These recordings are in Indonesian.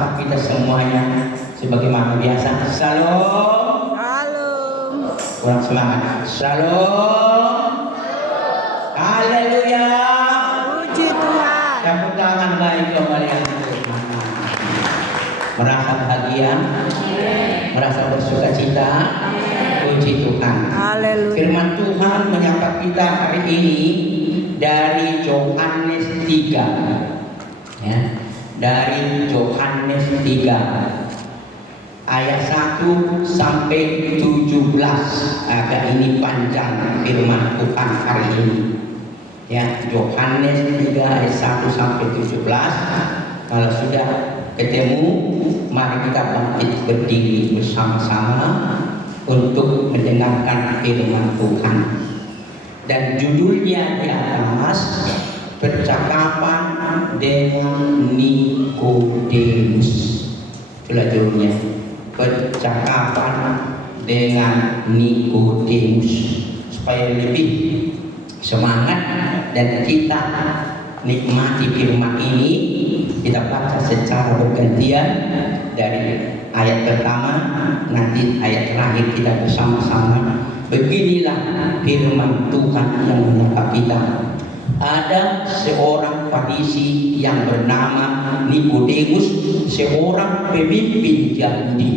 sapa kita semuanya sebagaimana biasa. Shalom. Shalom. Kurang semangat. Shalom. Haleluya. Puji Tuhan. Tepuk tangan bagi kemuliaan Tuhan. Merasa bahagia, merasa bersuka cita. Puji Tuhan. Haleluya. Firman Tuhan menyapa kita hari ini dari Yohanes 3. Ya, dari Yohanes 3 ayat 1 sampai 17. Agak ini panjang firman Tuhan hari ini. Ya, Yohanes 3 ayat 1 sampai 17. Kalau sudah ketemu, mari kita bangkit berdiri bersama-sama untuk mendengarkan firman Tuhan. Dan judulnya di atas, percakapan dengan Nikodemus. Itulah judulnya, percakapan dengan Nikodemus. Supaya lebih semangat dan kita nikmati firman ini, kita baca secara bergantian dari ayat pertama nanti ayat terakhir kita bersama-sama. Beginilah firman Tuhan yang menyapa kita. Ada seorang Farisi yang bernama Nikodemus, seorang pemimpin Yahudi.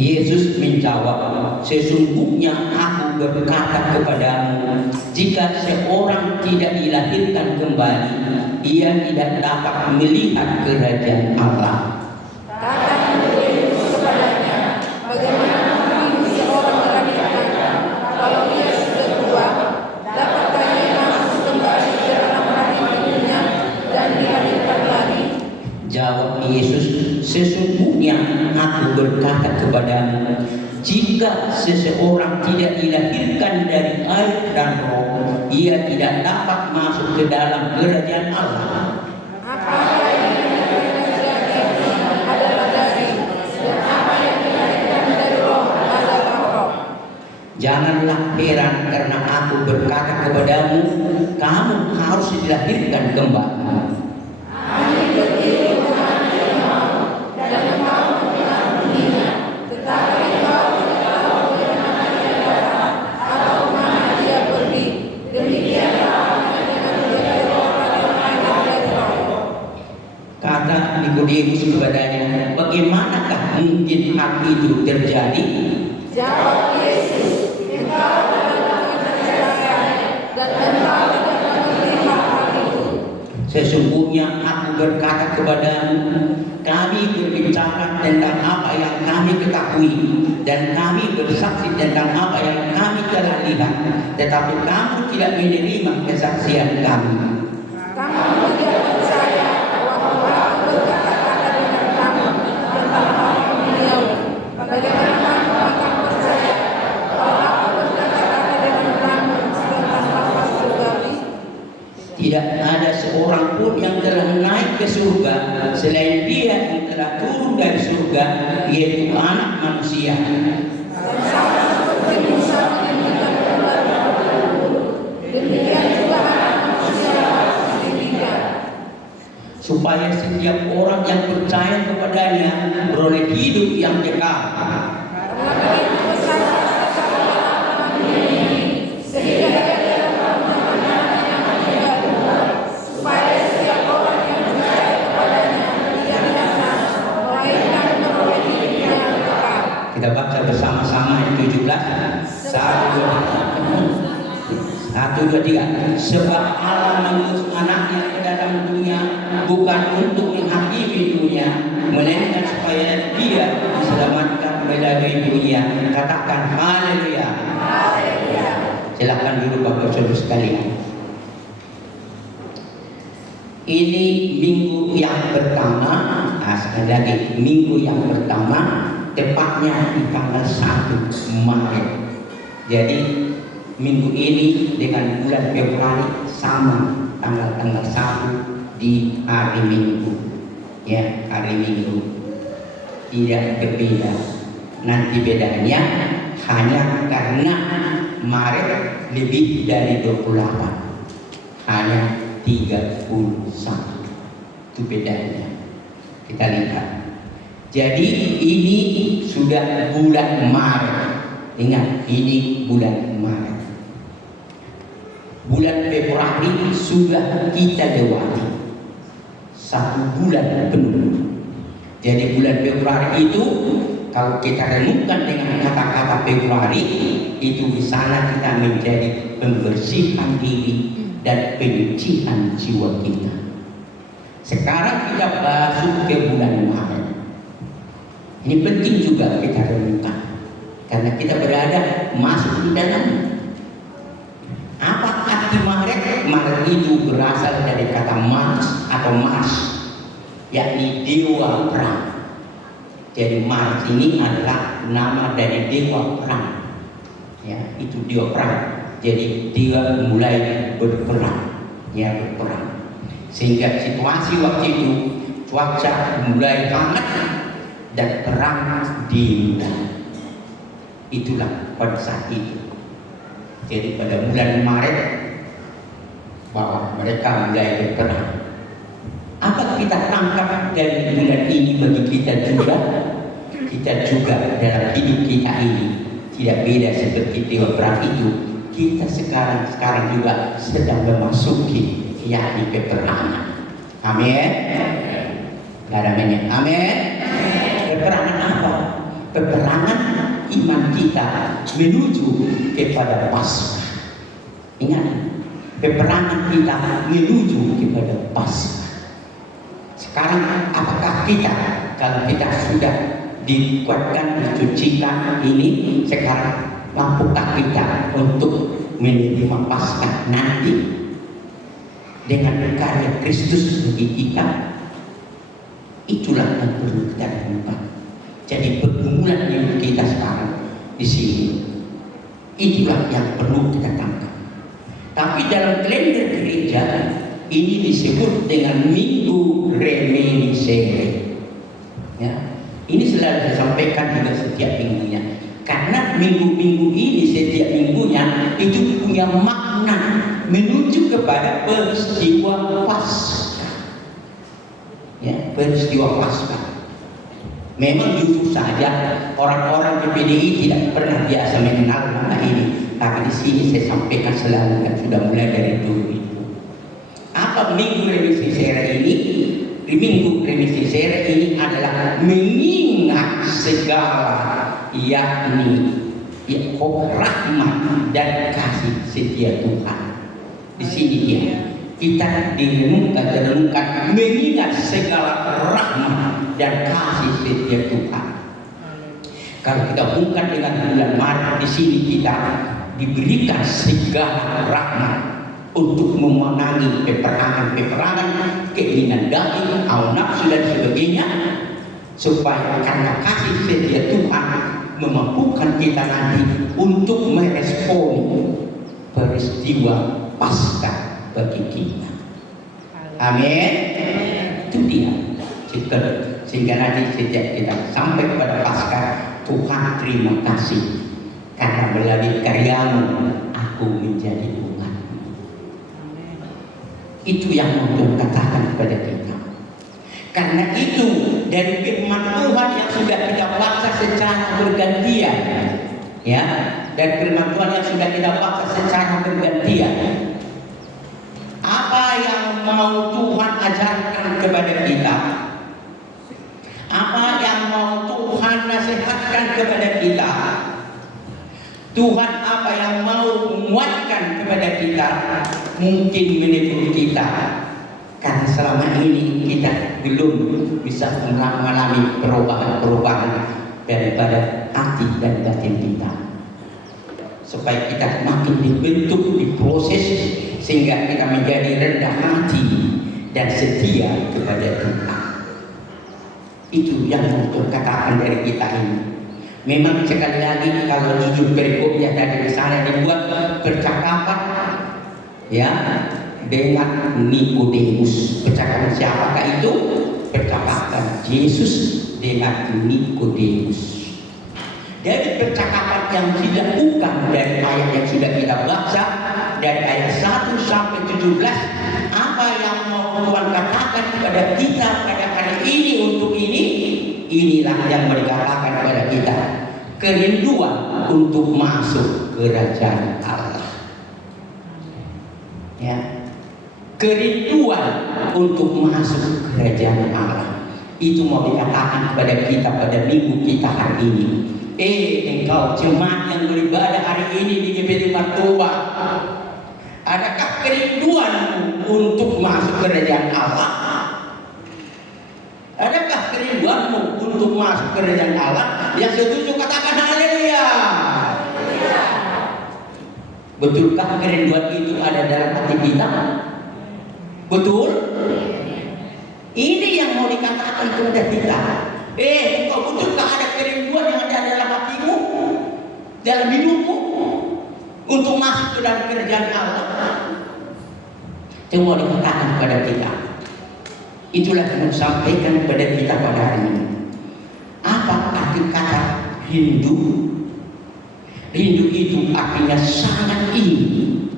Yesus menjawab, sesungguhnya aku berkata kepadamu, jika seorang tidak dilahirkan kembali, ia tidak dapat melihat kerajaan Allah. Kata Nikodemus kepadanya, bagaimana mungkin seorang dilahirkan kalau ia sudah tua? Dapatkah ia masuk kembali ke dalam rahim ibunya dan dilahirkan lagi? Jawab Yesus, sesungguhnya aku berkata kepadamu, jika seseorang tidak dilahirkan dari air dan roh, ia tidak dapat masuk ke dalam kerajaan Allah. Apa yang dilahirkan adalah dari, dan apa yang dilahirkan dari roh adalah roh. Janganlah heran karena aku berkata kepadamu, kamu harus dilahirkan kembali. Kata Nikodemus kepadanya, bagaimanakah mungkin hal itu terjadi? Jawab Yesus, engkau adalah kepercayaan dan engkau tidak mengerti hal itu. Sesungguhnya aku berkata kepadamu, kami berbicara tentang apa yang kami ketahui dan kami bersaksi tentang apa yang kami telah lihat, tetapi kamu tidak menerima kesaksian kami. Kamu tidak percaya bahwa aku berkata-kata dengan kamu tentang hal yang duniawi. Bagaimana kamu akan percaya bahwa aku berkata-kata dengan kamu tentang hal surgawi? Tidak ada seorang pun yang telah naik ke surga selain Dia yang telah turun dari surga, yaitu Anak Manusia. Dan sama seperti Musa meninggikan kepada demikian juga Anak Manusia harus ditinggikan, supaya setiap orang yang percaya kepadanya beroleh hidup yang kekal. karena begitu besar kata-kata ini, sehingga ia dapat mengamalkan yang meninggal, supaya setiap orang yang percaya kepadanya tidak binasa, melainkan beroleh hidup yang kekal. Kita baca bersama-sama ayat 17. Satu, dua, tiga. Sebab Allah mengutus anaknya ke dalam dunia bukan untuk menghakimi dunia, melainkan supaya Dia diselamatkan melalui dunia. Katakan haleluya. Haleluya. Silakan dulu Bapak Saudara sekalian. Ini minggu yang pertama, sekali lagi minggu yang pertama, tepatnya di tanggal 1 Maret. Jadi minggu ini dengan bulan Februari sama tanggal 1 di hari Minggu. Ya, hari Minggu tidak berbeda. Nanti bedanya hanya karena Maret lebih dari 28, hanya 31. Itu bedanya. Kita lihat. Jadi ini sudah bulan Maret. Ingat, ini bulan Maret. Bulan Februari sudah kita lewati 1 bulan penuh. Jadi bulan Februari itu kalau kita renungkan dengan kata-kata Februari itu, di sana kita menjadi pembersihan diri dan penyucian jiwa kita. Sekarang kita masuk ke bulan Maret. Ini penting juga kita renungkan karena kita berada masuk di dalamnya. Apa arti Maret? Maret itu berasal dari kata Mars atau Mars, yakni dewa perang. Jadi Mars ini adalah nama dari dewa perang. Ya, itu dewa perang. Jadi dia mulai berperang, ya berperang. Sehingga situasi waktu itu cuaca mulai hangat dan perang dimulai. Itulah pada saat itu. Jadi pada bulan Maret bahwa mereka mulai berperang. Apa kita tangkap dari bulan ini bagi kita juga? Kita juga dalam hidup kita ini tidak beda seperti dewa perang itu. Kita sekarang juga sedang memasuki yakni peperangan. Amin. Amin. Peperangan apa? Peperangan iman kita menuju kepada Paskah. Ingat, peperangan kita menuju kepada Paskah. Sekarang apakah kita, kalau kita sudah dikuatkan, dicucikan ini, sekarang mampukah kita untuk menerima Paskah nanti dengan karya Kristus bagi kita? Itulah yang perlu kita lakukan. Jadi pergumulan hidup kita sekarang di sini, itulah yang perlu kita tangkap. Tapi dalam kalender gereja ini disebut dengan Minggu Reminiscere. Ya, ini selalu saya sampaikan juga setiap minggunya. Karena minggu-minggu ini setiap minggunya itu punya makna menuju kepada peristiwa Paskah. Ya, peristiwa Paskah. Memang jujur saja orang-orang di PDI tidak pernah biasa mengenal nama ini, tapi di sini saya sampaikan selalu dan sudah mulai dari dulu itu. Apa Minggu Reminiscere ini? Di Minggu Reminiscere ini adalah mengingat segala, yakni rahmat dan kasih setia Tuhan. Di sini dia kita direnungkan mengingat segala rahmat dan kasih setia Tuhan. Kalau kita bukan dengan bulan Maret, di sini kita diberikan segala rahmat untuk memenangi peperangan, keinginan daging, hawa nafsu dan sebagainya, supaya karena kasih setia Tuhan memampukan kita nanti untuk merespon peristiwa Paskah bagi kita. Amin. Itu dia. Sehingga nanti setiap kita sampai kepada Paskah, Tuhan terima kasih karena melalui karyamu aku menjadi umat. Itu yang mau Tuhan katakan kepada kita. Karena itu dari firman Tuhan yang sudah kita baca secara bergantian, ya, dari firman Tuhan yang sudah kita baca secara bergantian, apa yang mau Tuhan ajarkan kepada kita, apa yang mau Tuhan nasihatkan kepada kita, Tuhan apa yang mau menguatkan kepada kita, mungkin menegur kita, karena selama ini kita belum bisa mengalami perubahan daripada hati dan batin kita, supaya kita makin dibentuk, diproses, sehingga kita menjadi rendah hati dan setia kepada Tuhan. Itu yang Tuhan katakan dari kita ini. Memang sekali lagi kalau jujur perikopnya tadi di sana dibuat percakapan, ya, dengan Nikodemus. Percakapan siapakah itu? Percakapan Yesus dengan Nikodemus. Dari percakapan yang dilakukan dari ayat yang sudah kita baca, dari ayat 1 sampai 17, apa yang mau Tuhan katakan kepada kita pada hari ini untuk ini, inilah yang dikatakan kepada kita. Kerinduan untuk masuk kerajaan Allah. Ya. Kerinduan untuk masuk kerajaan Allah. Itu mau dikatakan kepada kita pada minggu kita hari ini. Engkau jemaat yang beribadah hari ini di GBT Martoba, adakah kerinduan untuk masuk kerajaan Allah? Adakah kerinduanmu untuk masuk kerajaan Allah? Yang setuju katakan haleluya. Betulkah kerinduan itu ada dalam hati kita? Betul? Ini yang mau dikatakan kepada kita. Engkau betulkah ada kerinduan yang ada dalam hatimu, dalam hidupmu, untuk masuk ke dalam kerajaan Allah? Itu mau dikatakan kepada kita. Itulah yang mau sampaikan kepada kita pada hari ini. Apa arti kata rindu? Rindu itu artinya sangat ingin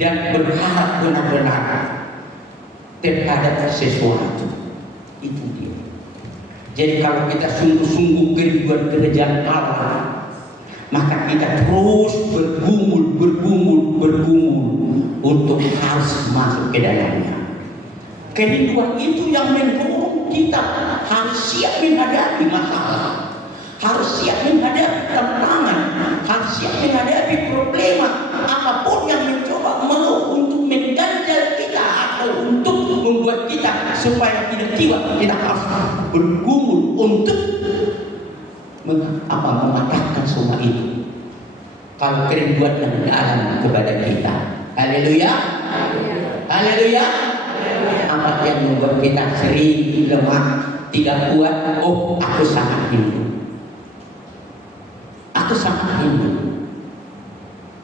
dan berharap benar-benar terhadap sesuatu. Itu dia. Jadi kalau kita sungguh-sungguh kerinduan kerajaan Allah, maka kita terus bergumul untuk harus masuk ke dalamnya. Kerinduan itu yang mendorong kita harus siap menghadapi masalah, harus siap menghadapi tantangan, harus siap menghadapi problema apapun yang mencoba mau untuk mengganjal kita atau untuk membuat kita supaya tidak tiba. Kita harus bergumul untuk mematahkan semua itu. Kalau kerinduan yang dalam kepada kita, haleluya, haleluya. Apa yang membuat kita sering lemah, tidak kuat? Oh, aku sangat rindu. Aku sangat rindu.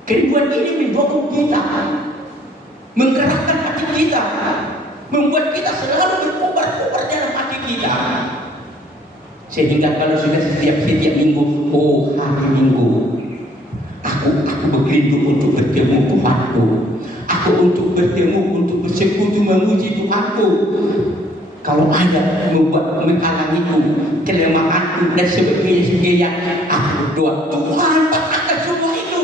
Kerinduan ini mendorong kita, menggerakkan hati kita, membuat kita selalu berkobar-kobar dalam hati kita. Sehingga kalau sudah setiap minggu, oh hari Minggu, aku berrindu untuk bertemu Tuhanku. Aku untuk bertemu, untuk bersekutu memuji Tuhanku. Kalau ada membuat menghalangiku, kelemahanku dan sebagainya, aku berdoa, Tuhan patahkan semua itu,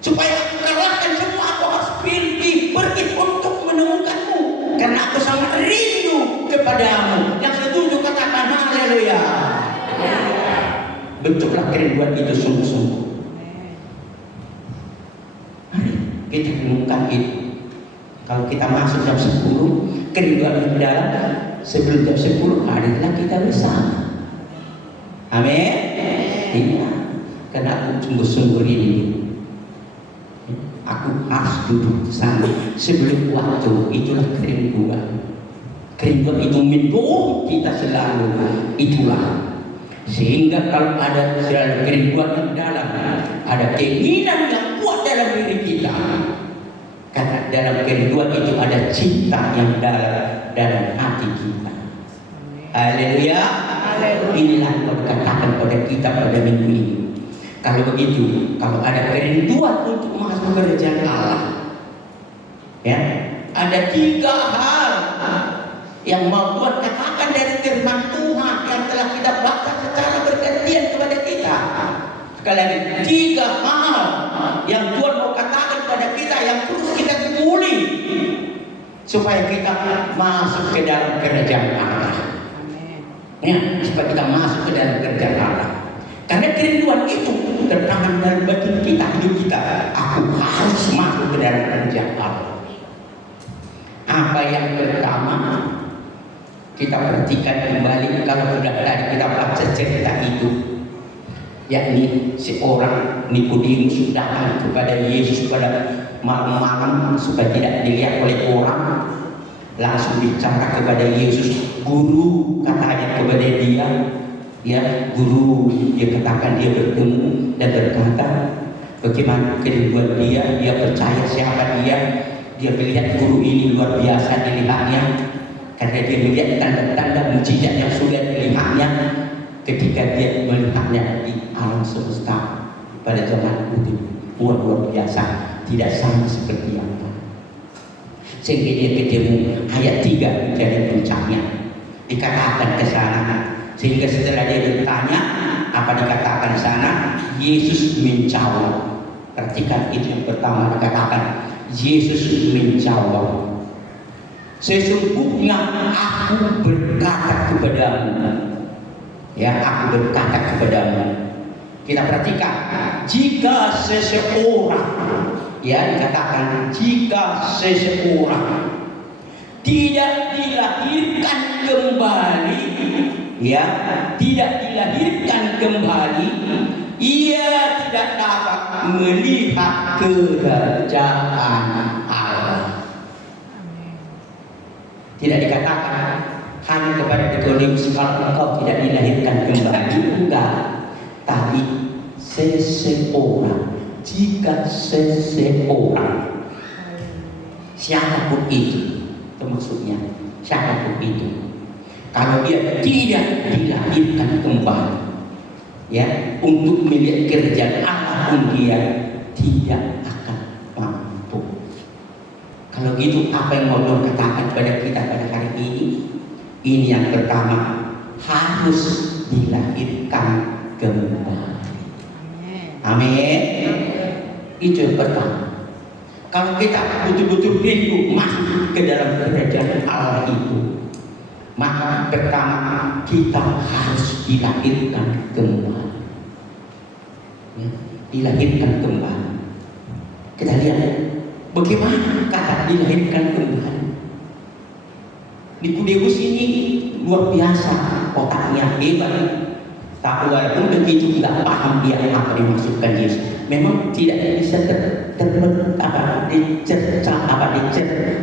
supaya aku kalahkan semua. Aku harus pergi untuk menemukanmu, karena aku sangat rindu kepadamu. Yang setuju katakan haleluya. Bentuklah kerinduan itu sungguh-sungguh. Kita renungkan itu. Kalau kita masuk jam 10, kerinduan yang dalam sebelum jam 10 harilah kita bersama. Amin. Iya. Karena aku sungguh-sungguh ini. Aku harus duduk di sana sebelum waktu. Itulah kerinduan. Kerinduan itu mendorong kita selalu. Itulah. Sehingga kalau ada selalu kerinduan yang dalam, ada keinginan yang kuat dalam diri kita. Karena dalam kerinduan itu ada cinta yang dalam hati kita. Haleluya. Inilah yang dikatakan pada kita pada minggu ini. Kalau begitu, kalau ada kerinduan untuk masuk kerajaan Allah, ya, ada 3 hal yang mau Tuhan katakan dari firman Tuhan yang telah kita baca secara bergantian kepada kita. Sekali lagi, 3 hal yang Tuhan mau katakan kepada kita yang terus kita gumuli supaya kita masuk ke dalam kerajaan Allah. Ya, supaya kita masuk ke dalam kerajaan Allah. Karena kerinduan itu tertanam dalam batin kita, hidup kita. Aku harus masuk ke dalam kerajaan Allah. Apa yang pertama? Kita perhatikan kembali kalau sudah tadi kita baca cerita itu, yakni seorang Nikodemus datang kepada Yesus pada malam-malam supaya tidak dilihat oleh orang, langsung bicara kepada Yesus. Guru, katanya kepada dia, ya guru, dia katakan dia bertemu dan berkata bagaimana kerinduan dia percaya siapa dia. dia melihat guru ini luar biasa dilihatnya, karena dia melihat tanda-tanda mujizat yang sudah dilihatnya ketika dia melihatnya di alam semesta pada zaman itu. Luar biasa, tidak sama seperti yang lain. Sehingga dia ketemu ayat 3 menjadi puncaknya, dikatakan ke sana. Sehingga setelah dia bertanya apa dikatakan di sana, Yesus menjawab. Perhatikan itu yang pertama dikatakan, Yesus menjawab, sesungguhnya aku berkata kepadamu, ya, aku berkata kepadamu. Kita perhatikan, jika seseorang, ya, dikatakan jika seseorang tidak dilahirkan kembali, ya, tidak dilahirkan kembali, ia tidak dapat melihat kerajaan Allah. Tidak dikatakan hanya kepada Nikodemus, kalau engkau tidak dilahirkan kembali, enggak. Tapi seseorang, jika seseorang, siapapun itu, maksudnya siapapun itu, kalau dia tidak dilahirkan kembali, ya, untuk melihat kerjaan Allah pun dia tidak akan mampu. Kalau gitu, apa yang mau Tuhan katakan pada kita pada hari ini? Ini yang pertama, harus dilahirkan kembali. Amin. Itu yang pertama. Kalau kita betul-betul rindu masuk ke dalam kerajaan Allah itu, maka pertama kita harus dilahirkan kembali. Ya, dilahirkan kembali. Kita lihat bagaimana kata dilahirkan kembali. Nikodemus ini luar biasa, otaknya hebat. Tapi walaupun begitu tidak paham dia apa dimaksudkan Yesus. Memang tidak bisa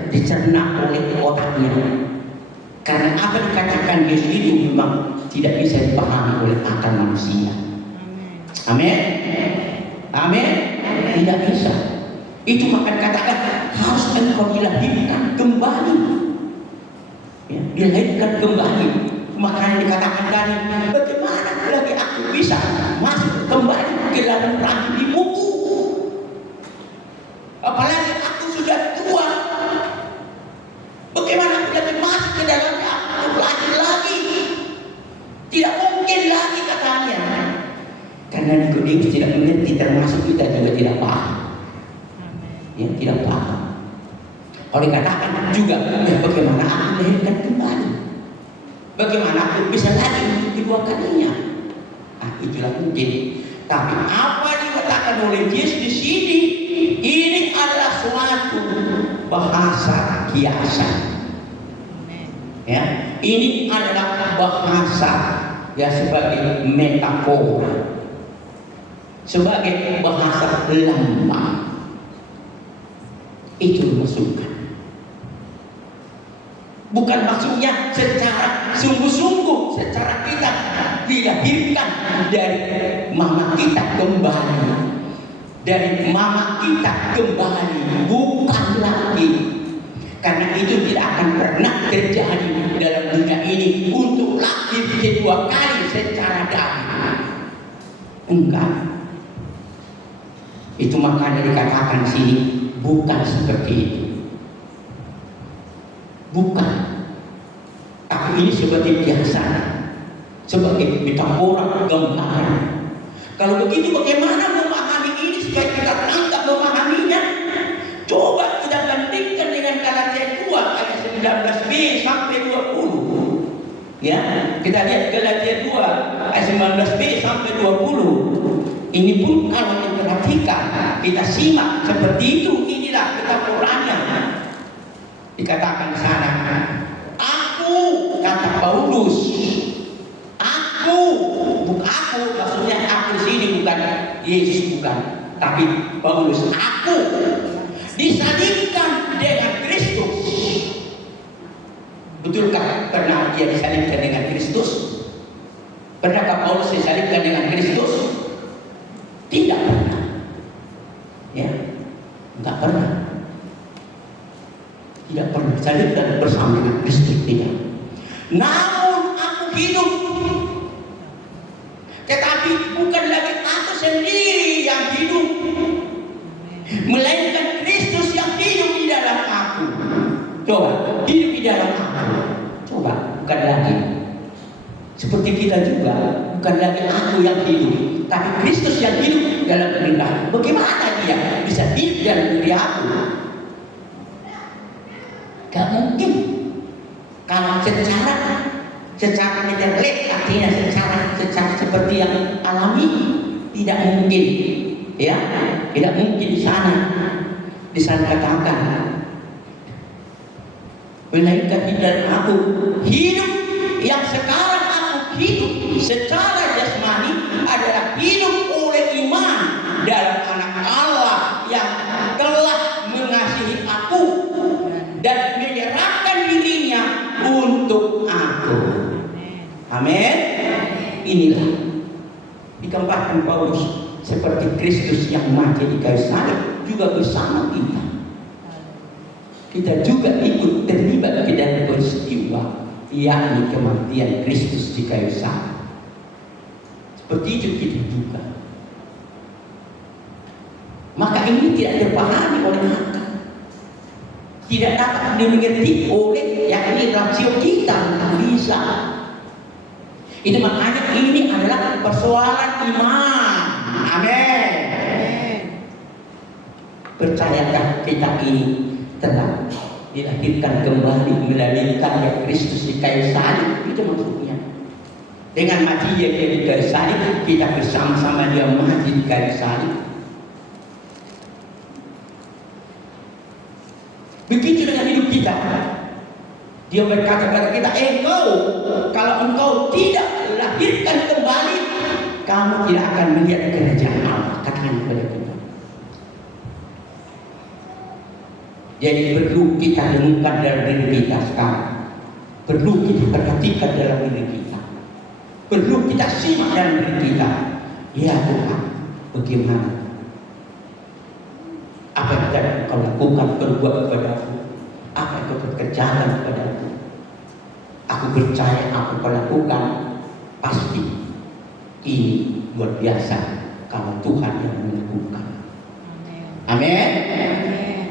dicerna oleh otaknya. Karena apa dikatakan Yesus itu memang tidak bisa dipahami oleh akal manusia. Amin. Amin. Tidak bisa. Itu maka dikatakan harus engkau dilahirkan kembali. Ya, dilahirkan kembali. Makanya dikatakan tadi, bagaimana lagi aku bisa masuk kembali ke dalam rahim ibuku? Apalagi aku sudah tua. Bagaimana aku lagi masuk ke dalam aku lagi? Tidak mungkin lagi katanya. Karena Nikodemus tidak mengerti, termasuk kita juga tidak paham. Ya, tidak paham. Oleh katakan juga, ya, bagaimana aku dilahirkan kembali? Bagaimana aku bisa lagi untuk kedua kalinya? Nah, itulah mungkin. Tapi apa dikatakan oleh Yesus di sini? Ini adalah suatu bahasa kiasan. Ya, ini adalah bahasa, ya, sebagai metafora, sebagai bahasa lambang. Itu dimaksudkan. Bukan maksudnya secara sungguh-sungguh, secara kita dilahirkan dari mama kita kembali, dari mama kita kembali, bukan lagi. Karena itu tidak akan pernah terjadi dalam dunia ini untuk lahir kedua kali secara darah. Enggak. Itu makanya dikatakan sini bukan seperti itu. Bukan. Tapi ini sebagai biasanya, sebagai metafora, gambaran. Kalau begitu bagaimana memahami ini supaya kita tangkap memahaminya? Coba kita bandingkan dengan Galatia 2 ayat 19b sampai 20. Ya, kita lihat Galatia 2 ayat 19b sampai 20. Ini pun kalau diperhatikan, kita simak seperti itu. Inilah metaforanya. Dikatakan di sana, aku, kata Paulus, aku, bukan aku, maksudnya aku sini bukan Yesus, bukan, tapi Paulus, aku disalibkan dengan Kristus. Betulkah pernah dia disalibkan dengan Kristus? Pernahkah Paulus disalibkan dengan Kristus? Tidak pernah. Ya, enggak pernah. bersalibkan bersama dengan Kristus tidak. Namun aku hidup, tetapi bukan lagi aku sendiri yang hidup, melainkan Kristus yang hidup di dalam aku. Coba, hidup di dalam aku. Coba, bukan lagi seperti kita juga, bukan lagi aku yang hidup, tapi Kristus yang hidup dalam diri aku. Bagaimana dia bisa hidup dalam diri aku? Gak mungkin. Kalau secara menjelek, artinya secara seperti yang alami, tidak mungkin. Ya, tidak mungkin di sana. Di sana katakan, melainkan di dalam aku hidup yang sekarang aku hidup secara jasmani adalah hidup oleh iman dalam Anak Allah yang telah mengasihi aku dan menyerahkan dirinya untuk aku. Amin. Inilah digambarkan Paulus seperti Kristus yang mati di kayu salib juga bersama kita. Kita juga ikut terlibat di dalam peristiwa, yakni kematian Kristus di kayu salib. Seperti itu kita juga. Maka ini tidak terpahami oleh akal, tidak dapat dimengerti oleh yakni rasio kita, tak bisa. Itu makanya ini adalah persoalan iman. Amin. Percayakah kita ini telah dilahirkan kembali melalui karya Kristus di kayu salib? Itu maksudnya. Dengan mati dia di kayu salib, kita bersama-sama dia mati di kayu salib. Begitu dengan hidup kita. Dia berkata kepada kita, kalau engkau tidak lahirkan kembali, kamu tidak akan melihat kerajaan Allah. Katakan kepada kita. Jadi perlu kita renungkan dalam diri kita sekarang. Perlu kita perhatikan dalam diri kita. Perlu kita simak dalam diri kita. Ya Tuhan, bagaimana? Apa yang telah kau lakukan, berbuat kepadaku? Apa yang kau kerjakan kepadaku? Aku percaya apa kau lakukan pasti ini luar biasa kalau Tuhan yang melakukan. Amin.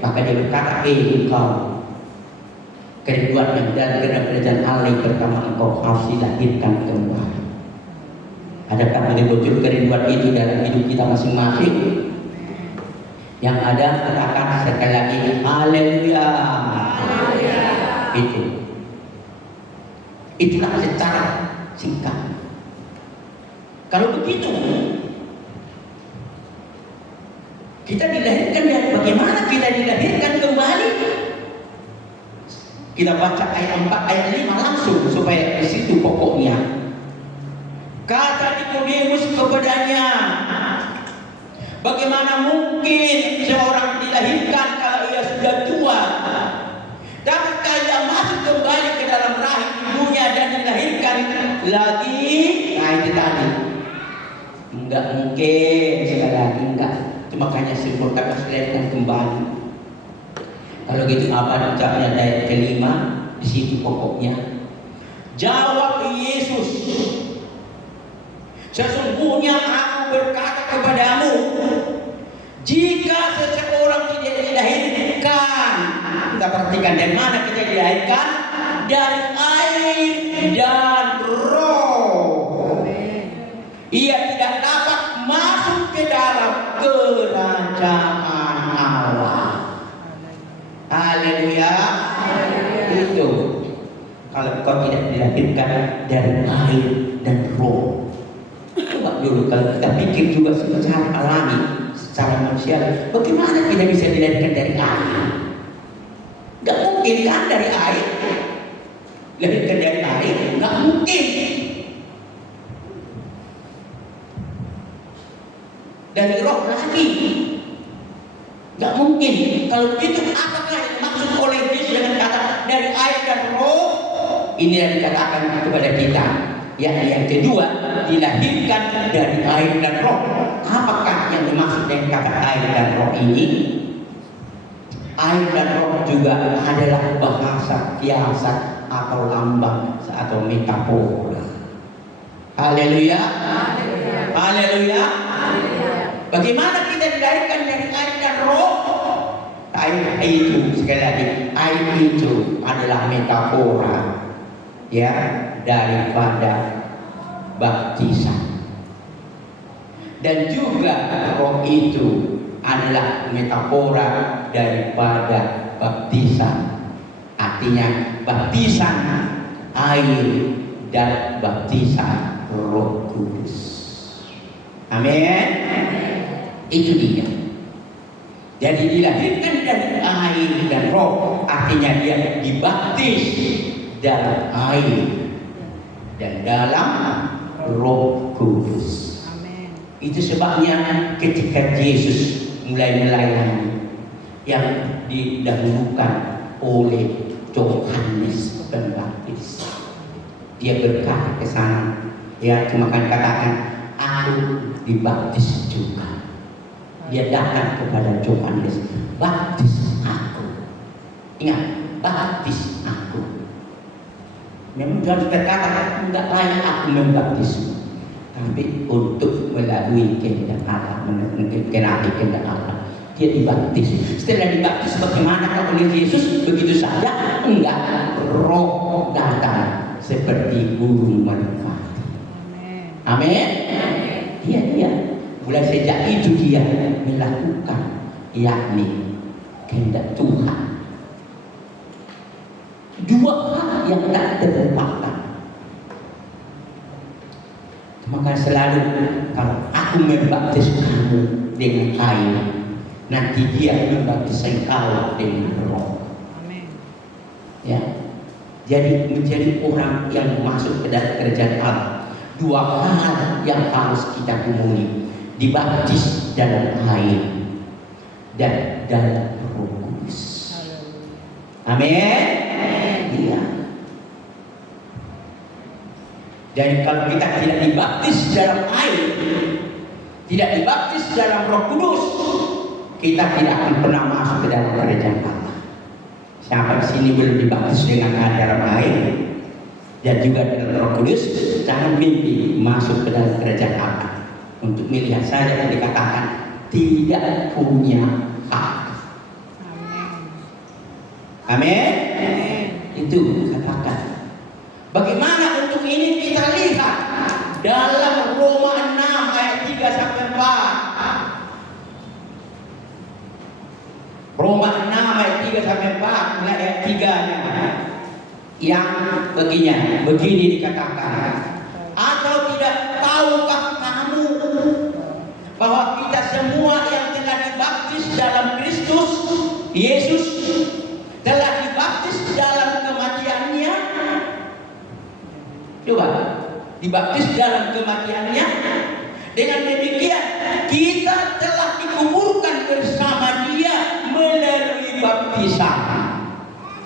Maka dia berkata, engkau kerinduan yang dan kerajaan Allah yang pertama engkau harus dilahirkan kembali. Adakah betul kerinduan itu dalam hidup kita masing-masing? Yang ada katakan sekali lagi, haleluya. Itulah secara singkat. Kalau begitu, kita dilahirkan dan bagaimana kita dilahirkan kembali? Kita baca ayat 4, ayat 5 langsung supaya di situ pokoknya. Kata Nikodemus kepadanya, bagaimana mungkin seorang dilahirkan kalau ia sudah tua? Dapatkah ia masuk kembali ke dalam rahim ibunya dan dilahirkan lagi? Nah itu tadi. Enggak mungkin, sekali lagi enggak. Makanya semua kata dilahirkan kembali. Kalau gitu apa ucapnya ayat kelima? Di situ pokoknya. Jawab Yesus, sesungguhnya aku berkata kepadamu, jika seseorang tidak dilahirkan, kita perhatikan dari mana kita dilahirkan? Dari air dan roh. Ia tidak dapat masuk ke dalam kerajaan Allah. Haleluya. Itu kalau kau tidak dilahirkan dari air dan roh. Coba dulu kalau kita pikir juga secara alami, secara manusia, bagaimana kita bisa dilahirkan dari air? Gak mungkin kan dari air. Lahirkan dari air, gak mungkin. Dari roh lagi, gak mungkin. Kalau begitu, apakah yang maksud oleh Yesus dengan kata dari air dan roh? Ini yang dikatakan kepada kita. Yang kedua, dilahirkan dari air dan roh. Apakah yang dimaksud dengan kata air dan roh ini? Air dan roh juga adalah bahasa kiasan atau lambang atau metafora. Haleluya. Haleluya. Bagaimana kita dilahirkan dari air dan roh? Air itu, sekali lagi, air itu adalah metafora ya daripada baptisan. Dan juga roh itu adalah metafora daripada baptisan. Artinya baptisan air dan baptisan Roh Kudus. Amin. Itu dia. Jadi dilahirkan dari air dan roh, artinya dia dibaptis dalam air dan dalam Roh Kudus. Amin. Itu sebabnya ketika Yesus mulai melayani, yang didahulukan oleh Yohanes Pembaptis, dia berkata ke sana, dia cuma kan katakan, aku dibaptis juga. Dia datang kepada Yohanes, baptis aku. Ingat, baptis aku. Memang Tuhan berkata, enggak layak aku membaptismu, tapi untuk melalui kehendak Allah, melalui kehendak Allah, dia dibaptis. Setelah dibaptis, bagaimana oleh Yesus? Begitu saja? Enggak. Roh datang seperti burung merpati. Amin. Dia mulai sejak itu dia melakukan, yakni kehendak Tuhan. Dua hal yang tak terlupakan. Maka selalu kalau aku membaptis kamu dengan air, nanti dia membaptis engkau dengan roh. Amin. Ya, jadi menjadi orang yang masuk ke dalam kerajaan Allah. Dua hal yang harus kita penuhi: dibaptis dalam air dan dalam Roh Kudus. Amin. Iya. Dan kalau kita tidak dibaptis dalam air, tidak dibaptis dalam Roh Kudus, kita tidak akan pernah masuk ke dalam kerajaan Allah. Siapa di sini belum dibaptis dengan dalam air dan juga dalam Roh Kudus, jangan mimpi masuk ke dalam kerajaan Allah. Untuk melihat saja yang dikatakan tidak punya hak. Amin. Itu katakan. Bagaimana untuk ini kita lihat dalam Roma 6 ayat 3 sampai 4. Roma 6 ayat 3 sampai 4, mulai ayat 3-nya. Yang begini dikatakan. Atau tidak tahukah kamu bahwa kita semua yang telah dibaptis dalam Kristus Yesus telah dibaptis dalam kematiannya? Coba, dibaptis dalam kematiannya. Dengan demikian kita telah dikuburkan bersama dia melalui baptisan.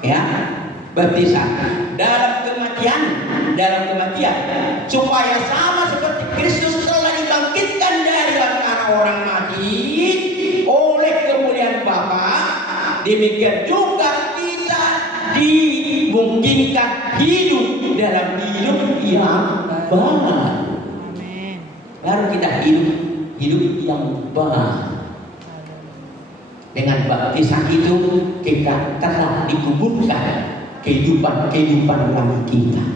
Ya, baptisan dalam kematian, supaya sama seperti Kristus telah dibangkitkan dari antara orang mati oleh kemuliaan Bapa, demikian juga kita dimungkinkan hidup dalam hidup yang baru. Baru kita hidup yang baru. Dengan baptisan itu kita telah dikuburkan kehidupan lama kita.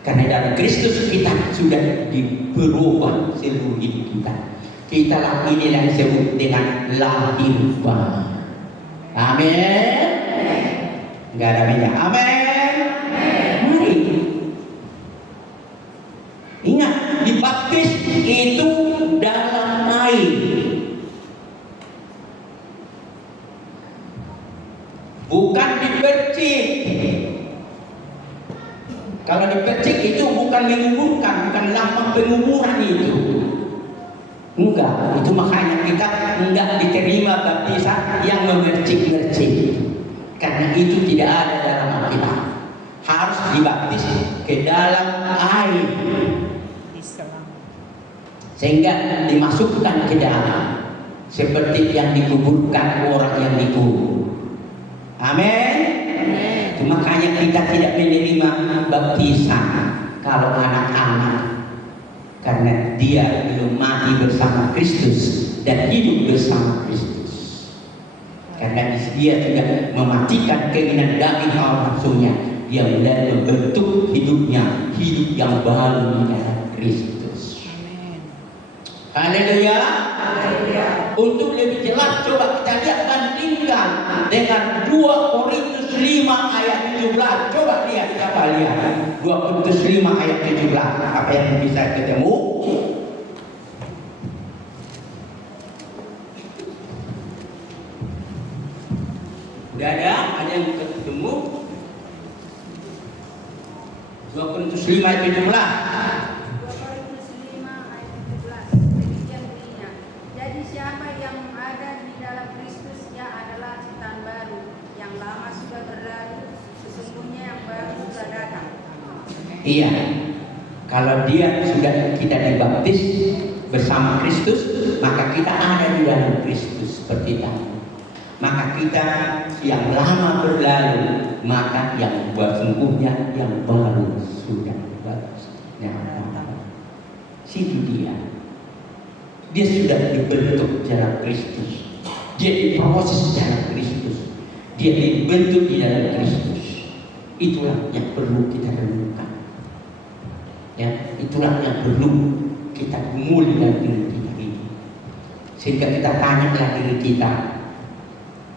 Karena dalam Kristus kita sudah berubah seluruh hidup kita. Kita lah inilah yang disebut dengan lahir baru. Amin. Enggak ada minyak. Amin. Mari. Ingat, dibaptis itu dalam air. Bukan dipercik. Kalau dipercik itu bukan menguburkan, bukan lambang penguburan itu. Enggak, itu makanya kita enggak diterima baptisan yang memercik-mercik. Karena itu tidak ada dalam Alkitab. Harus dibaptis ke dalam air. Sehingga dimasukkan ke dalam. seperti yang dikuburkan orang yang dikubur. Amin. Itu makanya kita tidak menerima baptisan kalau anak-anak, karena dia belum mati bersama Kristus dan hidup bersama Kristus. Karena dia sudah mematikan keinginan daging hawa nafsunya, dia mulai membentuk hidupnya, hidup yang baru di dalam Kristus. Haleluya. Untuk lebih jelas coba kita lihat, bandingkan dengan 2 Korintus 5 ayat 17. Coba lihat, kita lihat 2 Korintus 5 ayat 17. Apa yang bisa ketemu? Udah ada yang ketemu? 2 Korintus 5 ayat 17. Siapa yang ada di dalam Kristus, ia adalah ciptaan baru. Yang lama sudah berlalu, sesungguhnya yang baru sudah datang. Iya, kalau dia sudah kita dibaptis bersama Kristus, maka kita ada di dalam Kristus seperti tadi. Maka kita yang lama berlalu, maka yang sesungguhnya yang baru sudah datang. Situ dia. Dia sudah dibentuk dalam Kristus. Dia diproses dalam Kristus. Dia dibentuk di dalam Kristus. Itulah yang perlu kita renungkan. Ya, itulah yang perlu kita gumuli dalam diri kita ini. Sehingga kita tanyalah diri kita,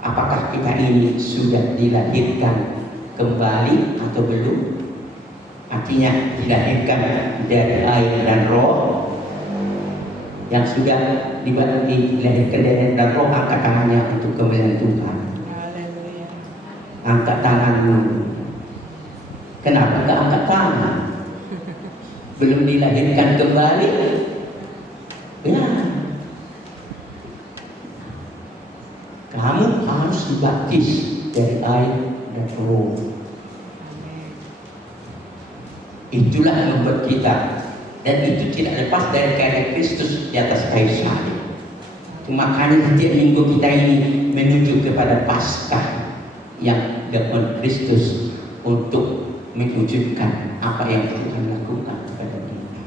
apakah kita ini sudah dilahirkan kembali atau belum? Artinya dilahirkan dari air dan roh. Yang sudah dilahirkan dari dan roh, angkat tangannya untuk kemuliaan Tuhan. Angkat tanganmu. Kenapa enggak angkat tangan? Belum dilahirkan kembali? Ya. Kamu harus dibaptis dari air dan roh. Itulah yang membuat kita, dan itu tidak lepas dari karya Kristus di atas kayu salib. Makanya setiap minggu kita ini menuju kepada Paskah yang dilakukan Kristus untuk mewujudkan apa yang Tuhan lakukan kepada kita.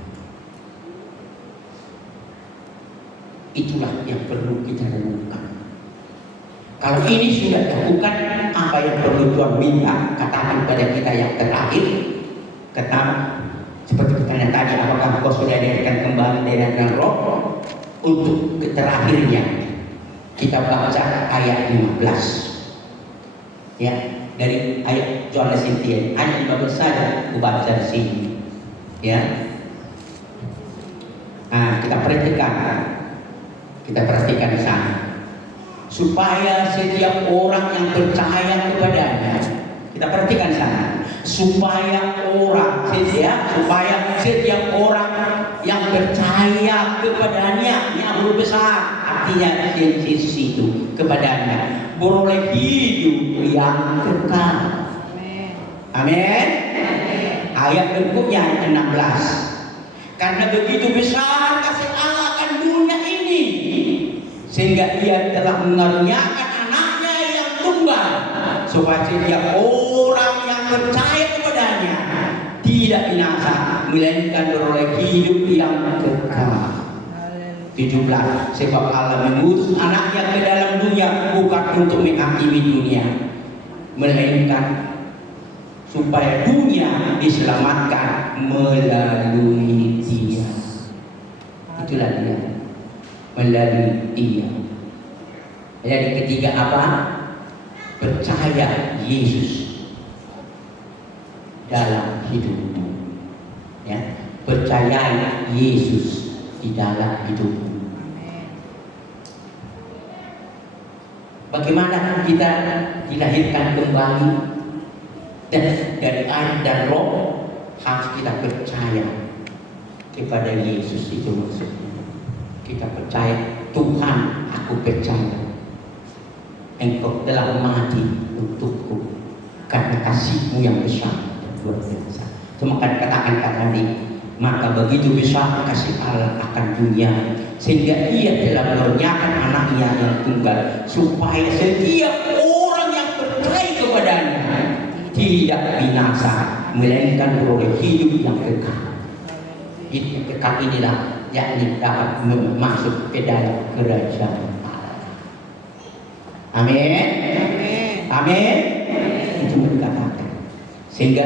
Itulah yang perlu kita renungkan. Kalau ini sudah dilakukan, apa yang perlu Tuhan minta? Katakan pada kita yang terakhir, seperti pertanyaan tadi, apakah engkau sudah dilahirkan kembali dengan roh? Untuk terakhirnya kita baca ayat 15. Ya, dari ayat Yohanes Sintian, ayat 15 saja aku baca di sini. Ya. Nah, kita perhatikan di sana. Supaya setiap orang yang percaya kepadanya, kita perhatikan di sana. Supaya setiap orang yang percaya kepadanya, yang huruf besar, artinya Yesus itu kepadanya, beroleh hidup yang kekal. Amin. Ayat berikutnya ayat 16. Karena begitu besar kasih Allah akan dunia ini, sehingga Dia telah mengaruniakan anaknya yang tunggal, supaya setiap orang yang percaya kepadanya tidak binasa, melainkan beroleh hidup yang kekal. 17. Sebab Allah mengutus anaknya ke dalam dunia bukan untuk menghakimi dunia, melainkan supaya dunia diselamatkan melalui Dia. Itulah Dia, melalui Dia. Jadi ketiga apa? Percaya Yesus dalam hidupmu. Ya, percaya Yesus di dalam hidupmu. Bagaimana kita dilahirkan kembali? Dan dari air dan roh harus kita percaya kepada Yesus. Itu maksudnya. Kita percaya, Tuhan, aku percaya Engkau telah mati untukku karena kasih-Mu yang besar dan luar biasa. Cuma katakan tadi, Maka begitu besar kasih Allah akan dunia, sehingga Ia telah menurunkan anaknya yang tunggal, supaya setiap orang yang percaya kepadanya tidak binasa, melainkan beroleh hidup yang kekal. Hidup yang kekal inilah yakni dapat masuk ke dalam kerajaan Allah. Amin. Amin. Itu dikatakan. Sehingga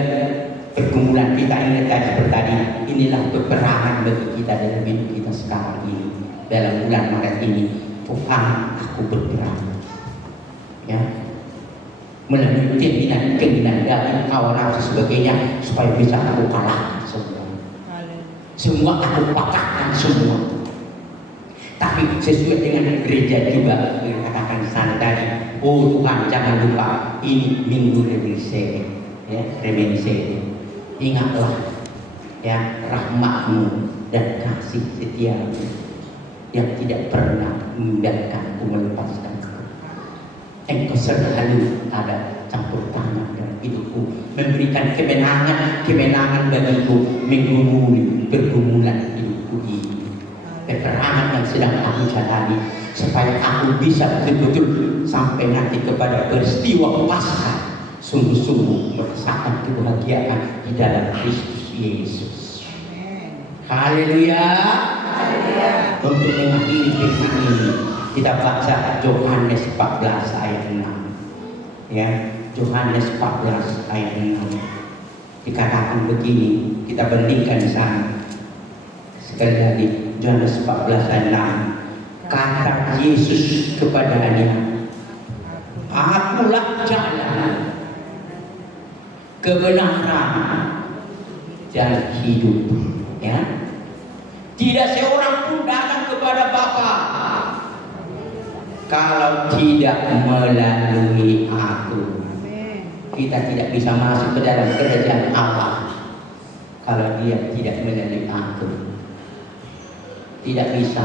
pergumulan kita ini tadi, inilah peperangan bagi kita dalam hidup kita sekarang ini. Dalam bulan Maret ini, Tuhan, aku berperang. Ya, melalui keinginan dari hawa nafsu sebagainya, supaya bisa aku kalahkan semua. Semua aku patahkan semua. Tapi sesuai dengan gereja juga dikatakan sana tadi, oh Tuhan jangan lupa ini minggu remise, ya remise. Ingatlah ya rahmat-Mu dan kasih setia-Mu yang tidak pernah membiarkanku melepaskan. Engkau selalu ada campur tangan dalam hidupku, memberikan kemenangan bagiku, menggumuli pergumulan hidupku ini. Peperangan yang sedang aku jalani, supaya aku bisa betul-betul sampai nanti kepada peristiwa Paskah, sungguh-sungguh merasakan kebahagiaan di dalam Kristus Yesus. Haleluya. Untuk mengakhiri firman ini, kita baca Yohanes 14 ayat 6. Ya, Yohanes 14 ayat 6. Dikatakan begini, kita bandingkan di sana. Sekali lagi, Yohanes 14 ayat 6. Kata Yesus kepadanya, Akulah jalan, kebenaran dan hidup. Ya, tidak seorang pun datang kepada Bapa kalau tidak melalui aku. Kita tidak bisa masuk ke dalam kerajaan Allah kalau dia tidak melalui aku. Tidak bisa.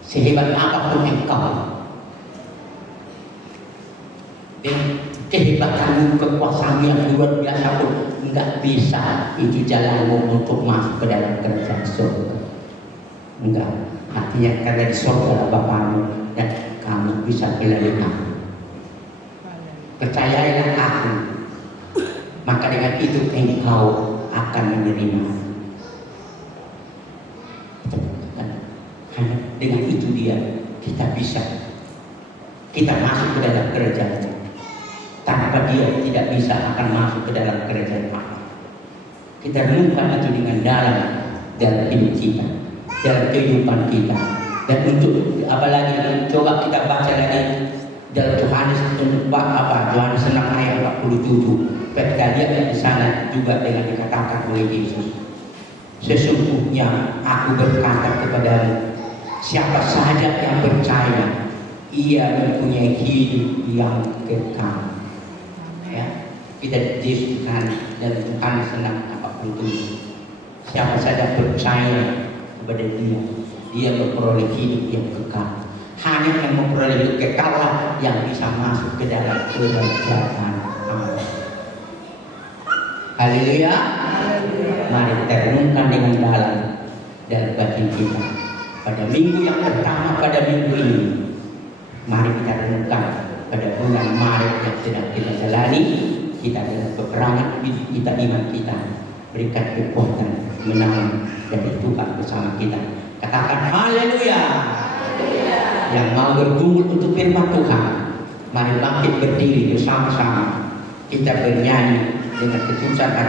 Sehebat apapun engkau, dengan kehebatanmu, kekuasaanmu yang luar biasa pun enggak bisa itu jalanmu untuk masuk ke dalam kerajaan surga. Enggak. Artinya karena di surga adalah Bapamu dan kamu bisa melalui aku. Percayalah aku, maka dengan itu engkau akan menerima. Hanya dengan itu kita bisa masuk ke dalam kerajaan. Tanpa dia tidak bisa akan masuk ke dalam kerajaan Allah. Kita renungkan itu dengan dalam hidup kita, dalam kehidupan kita. Dan untuk apalagi coba kita baca lagi dalam Yohanes 6 ayat 47. Kita lihat di sana juga dengan dikatakan oleh Yesus, sesungguhnya aku berkata kepadamu, siapa saja yang percaya, ia mempunyai hidup yang kekal. Ya, kita disebutkan dalam Yohanes 6:47. Siapa saja percaya kepada dia memperoleh hidup yang kekal. Hanya yang memperoleh hidup kekal yang bisa masuk ke dalam kerajaan Allah. Haleluya. Mari kita renungkan dengan dalam batin kita. Pada minggu yang pertama pada minggu ini, mari kita renungkan pada bulan Maret yang sedang kita jalani. Kita dalam peperangan kita, iman kita, berikan kekuatan menang dari Tuhan bersama kita. Katakan haleluya. Yang mau bergumul untuk firman Tuhan, mari bangkit berdiri bersama-sama. Kita bernyanyi dengan ketulusan hati.